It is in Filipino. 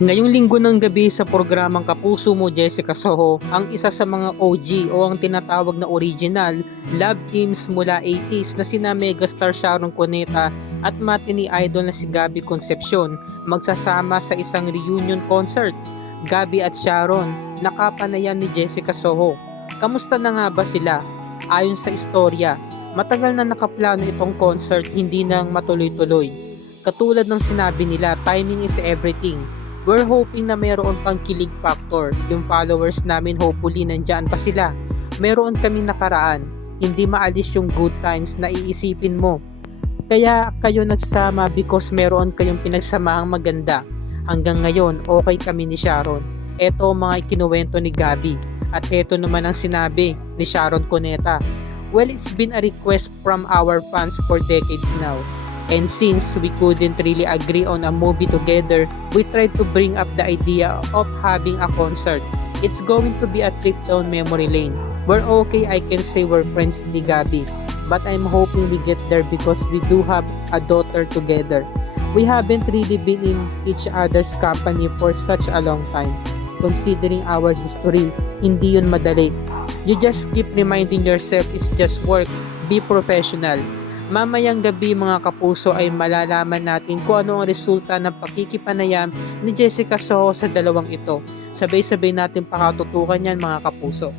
Ngayong linggo ng gabi sa programang Kapuso Mo Jessica Soho, ang isa sa mga OG o ang tinatawag na original love teams mula 80s na sina megastar Sharon Cuneta at matinee idol na si Gabby Concepcion magsasama sa isang reunion concert. Gabby at Sharon, nakapanayam ni Jessica Soho. Kamusta na nga ba sila? Ayon sa istorya, matagal na nakaplano itong concert, hindi nang matuloy-tuloy. Katulad ng sinabi nila, timing is everything. We're hoping na mayroon pang kilig factor. Yung followers namin hopefully nandyan pa sila. Meron kaming nakaraan. Hindi maalis yung good times na iisipin mo. Kaya kayo nagsama because meron kayong pinagsamaang maganda. Hanggang ngayon, okay kami ni Sharon. Eto ang mga ikinuwento ni Gabby. At eto naman ang sinabi ni Sharon Cuneta. Well, it's been a request from our fans for decades now. And since we couldn't really agree on a movie together, we tried to bring up the idea of having a concert. It's going to be a trip down memory lane. We're okay, I can say we're friends ni Gabby. But I'm hoping we get there because we do have a daughter together. We haven't really been in each other's company for such a long time. Considering our history, hindi yun madali. You just keep reminding yourself it's just work. Be professional. Mamayang gabi mga kapuso ay malalaman natin kung ano ang resulta ng pakikipanayam ni Jessica Soho sa dalawang ito. Sabay-sabay natin pakatutukan yan mga kapuso.